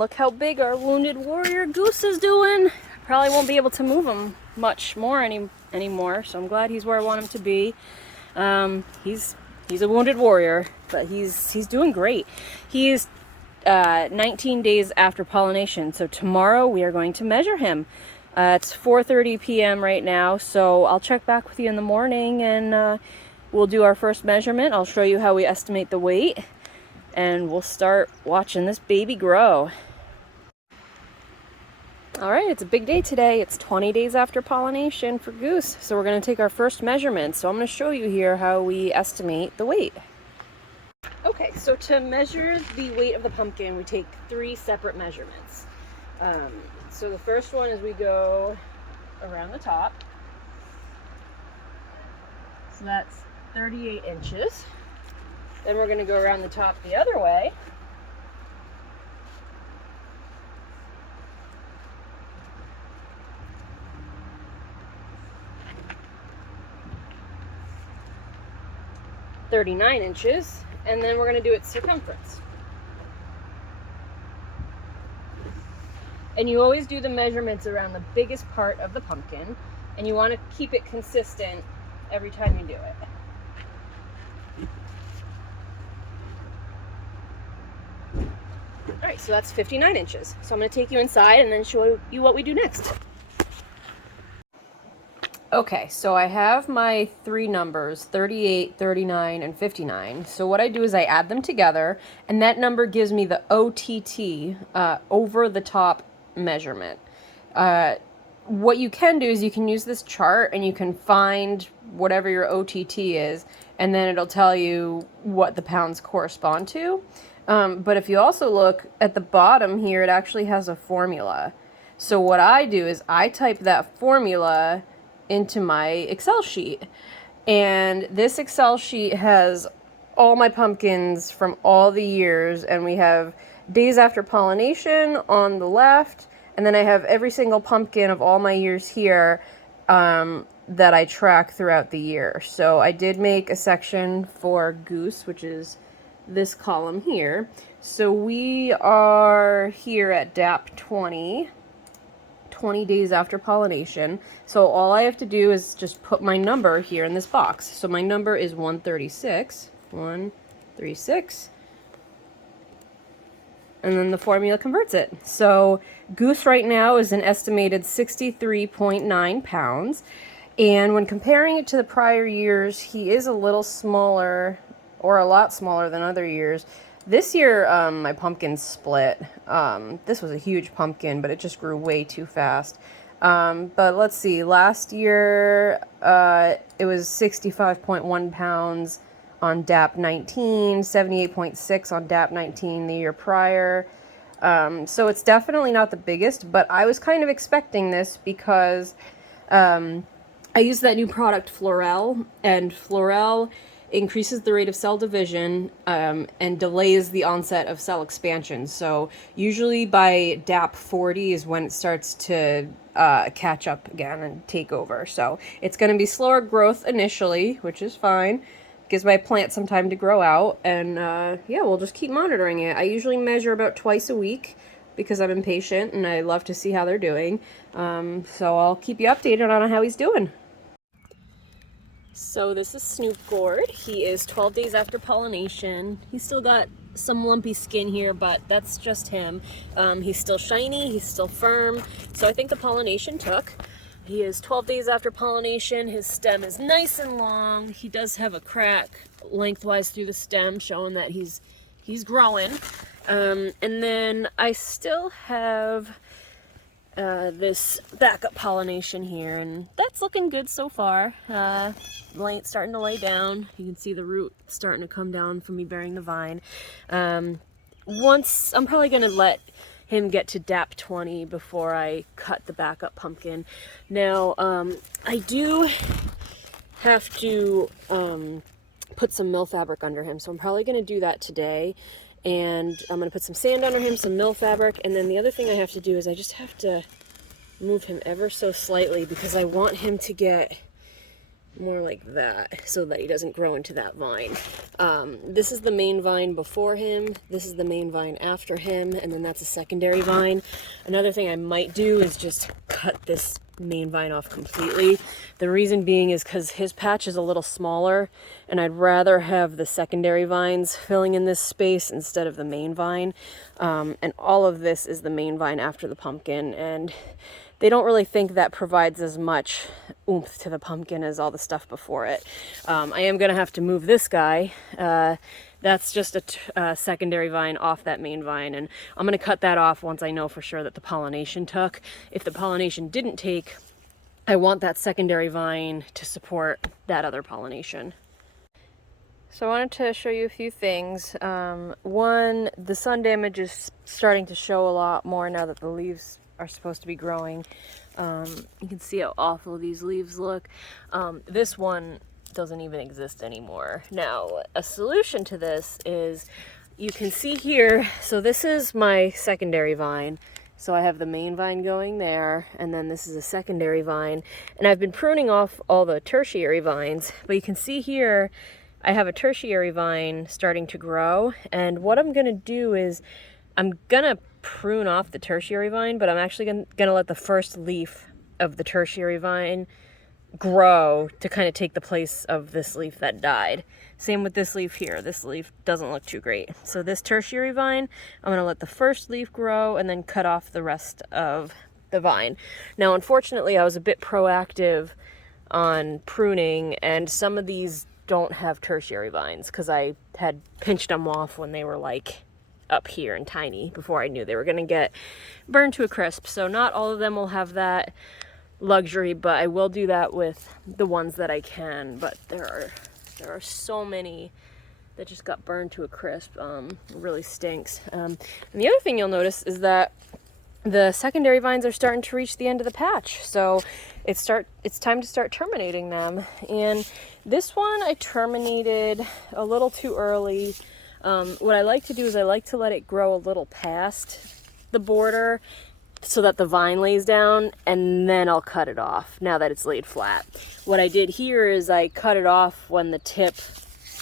Look how big our wounded warrior goose is doing. Probably won't be able to move him much more anymore, so I'm glad he's where I want him to be. He's a wounded warrior, but he's doing great. He's 19 days after pollination, so tomorrow we are going to measure him. It's 4:30 p.m. right now, so I'll check back with you in the morning and we'll do our first measurement. I'll show you how we estimate the weight, and we'll start watching this baby grow. All right, it's a big day today. It's 20 days after pollination for goose, so we're going to take our first measurement. So I'm going to show you here how we estimate the weight. Okay, so to measure the weight of the pumpkin, we take 3 separate measurements. So the first one is we go around the top. So that's 38 inches. Then we're going to go around the top the other way. (39 inches), and then we're going to do its circumference. And you always do the measurements around the biggest part of the pumpkin, and you want to keep it consistent every time you do it. All right, so that's 59 inches. So I'm going to take you inside and then show you what we do next. Okay, so I have my 3 numbers, 38, 39, and 59. So what I do is I add them together, and that number gives me the OTT, over the top measurement. What you can do is you can use this chart and you can find whatever your OTT is, and then it'll tell you what the pounds correspond to. But if you also look at the bottom here, it actually has a formula. So what I do is I type that formula into my Excel sheet, and this Excel sheet has all my pumpkins from all the years, and we have days after pollination on the left, and then I have every single pumpkin of all my years here that I track throughout the year. So I did make a section for goose, which is this column here. So we are here at DAP 20 days after pollination. So all I have to do is just put my number here in this box. So my number is 136, and then the formula converts it. So goose right now is an estimated 63.9 pounds. And when comparing it to the prior years, he is a little smaller, or a lot smaller than other years. This year, my pumpkin split. This was a huge pumpkin, but it just grew way too fast. But let's see, last year, it was 65.1 pounds on DAP 19, 78.6 on DAP 19 the year prior. So it's definitely not the biggest, but I was kind of expecting this because I used that new product, Florel, and Florel increases the rate of cell division and delays the onset of cell expansion. So usually by DAP 40 is when it starts to catch up again and take over. So it's going to be slower growth initially, which is fine. Gives my plant some time to grow out, and yeah, we'll just keep monitoring it. I usually measure about twice a week because I'm impatient and I love to see how they're doing. So I'll keep you updated on how he's doing. So this is Snoop Gourd. He is 12 days after pollination. He's still got some lumpy skin here, but that's just him. He's still shiny, he's still firm, so I think the pollination took. He is 12 days after pollination. His stem is nice and long. He does have a crack lengthwise through the stem, showing that he's growing. And then I still have this backup pollination here, and that's looking good so far. Starting to lay down. You can see the root starting to come down from me bearing the vine. Once I'm probably going to let him get to DAP 20 before I cut the backup pumpkin. Now, I do have to put some mill fabric under him, so I'm probably going to do that today. And I'm going to put some sand under him, some mill fabric, and then the other thing I have to do is I just have to move him ever so slightly because I want him to get more like that, so that he doesn't grow into that vine. This is the main vine before him, this is the main vine after him, and then that's a secondary vine. Another thing I might do is just cut this main vine off completely. The reason being is because his patch is a little smaller, and I'd rather have the secondary vines filling in this space instead of the main vine. And all of this is the main vine after the pumpkin, and they don't really think that provides as much oomph to the pumpkin as all the stuff before it. I am gonna have to move this guy. That's just a secondary vine off that main vine, and I'm gonna cut that off once I know for sure that the pollination took. If the pollination didn't take, I want that secondary vine to support that other pollination. So I wanted to show you a few things. One, the sun damage is starting to show a lot more now that the leaves are supposed to be growing. You can see how awful these leaves look. This one doesn't even exist anymore. Now, a solution to this is, you can see here, so this is my secondary vine. So I have the main vine going there, and then this is a secondary vine. And I've been pruning off all the tertiary vines, but you can see here, I have a tertiary vine starting to grow. And what I'm gonna do is, I'm gonna prune off the tertiary vine, but I'm actually gonna let the first leaf of the tertiary vine grow to kind of take the place of this leaf that died. Same with this leaf here. This leaf doesn't look too great. So this tertiary vine, I'm gonna let the first leaf grow and then cut off the rest of the vine. Now, unfortunately, I was a bit proactive on pruning, and some of these don't have tertiary vines because I had pinched them off when they were like up here and tiny before I knew they were gonna get burned to a crisp. So not all of them will have that luxury, but I will do that with the ones that I can. But there are so many that just got burned to a crisp. It really stinks. And the other thing you'll notice is that the secondary vines are starting to reach the end of the patch, so it's time to start terminating them. And this one I terminated a little too early. What I like to do is I like to let it grow a little past the border so that the vine lays down, and then I'll cut it off now that it's laid flat. What I did here is I cut it off when the tip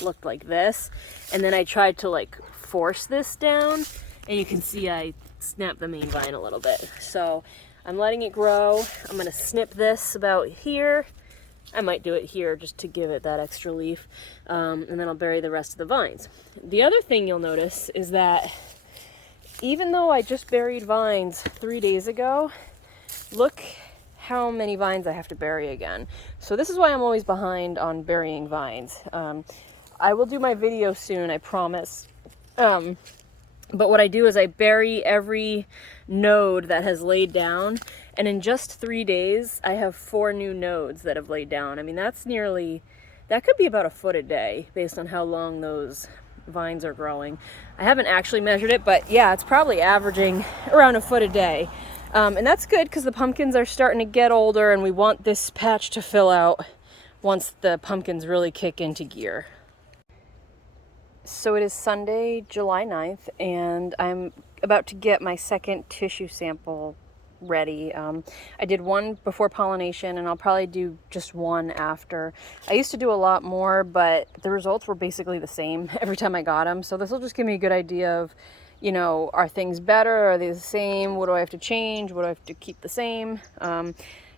looked like this, and then I tried to like force this down, and you can see I snapped the main vine a little bit. So I'm letting it grow. I'm gonna snip this about here. I might do it here just to give it that extra leaf, and then I'll bury the rest of the vines. The other thing you'll notice is that even though I just buried vines 3 days ago, look how many vines I have to bury again. So this is why I'm always behind on burying vines. I will do my video soon, I promise. But what I do is I bury every node that has laid down, and in just 3 days, I have 4 new nodes that have laid down. I mean, that could be about a foot a day based on how long those vines are growing. I haven't actually measured it, but yeah, it's probably averaging around a foot a day. And that's good because the pumpkins are starting to get older, and we want this patch to fill out once the pumpkins really kick into gear. So it is Sunday, July 9th, and I'm about to get my second tissue sample ready. I did one before pollination, and I'll probably do just one after. I used to do a lot more, but the results were basically the same every time I got them. So this will just give me a good idea of, you know, are things better? Are they the same? What do I have to change? What do I have to keep the same?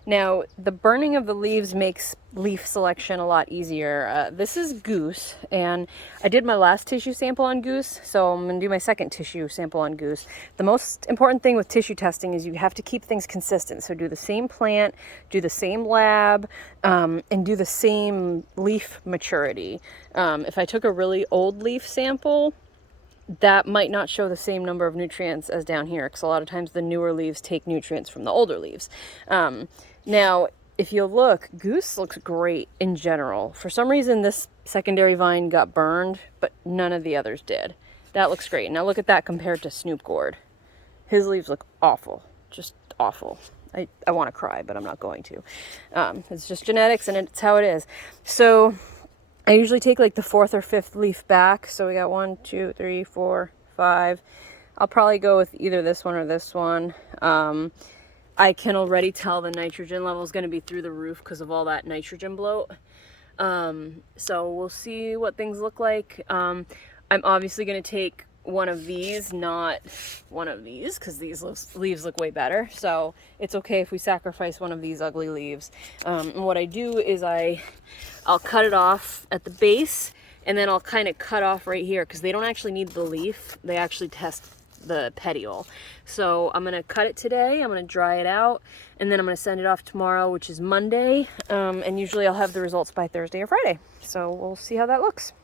Now, the burning of the leaves makes leaf selection a lot easier. This is Goose, and I did my last tissue sample on Goose, so I'm going to do my second tissue sample on Goose. The most important thing with tissue testing is you have to keep things consistent. So do the same plant, do the same lab, and do the same leaf maturity. If I took a really old leaf sample, that might not show the same number of nutrients as down here, because a lot of times the newer leaves take nutrients from the older leaves. Now, if you look, Goose looks great in general. For some reason, this secondary vine got burned, but none of the others did. That looks great. Now look at that compared to Snoop Gourd. His leaves look awful, just awful. I want to cry, but I'm not going to. It's just genetics, and it's how it is. So I usually take like the 4th or 5th leaf back. So we got 1, 2, 3, 4, 5. I'll probably go with either this one or this one. I can already tell the nitrogen level is going to be through the roof because of all that nitrogen bloat. So we'll see what things look like. I'm obviously going to take one of these, not one of these, because these leaves look way better. So it's okay if we sacrifice one of these ugly leaves. And what I do is I'll cut it off at the base, and then I'll kind of cut off right here, because they don't actually need the leaf. They actually test the petiole. So I'm gonna cut it today, I'm gonna dry it out, and then I'm gonna send it off tomorrow, which is Monday. And usually I'll have the results by Thursday or Friday. So we'll see how that looks.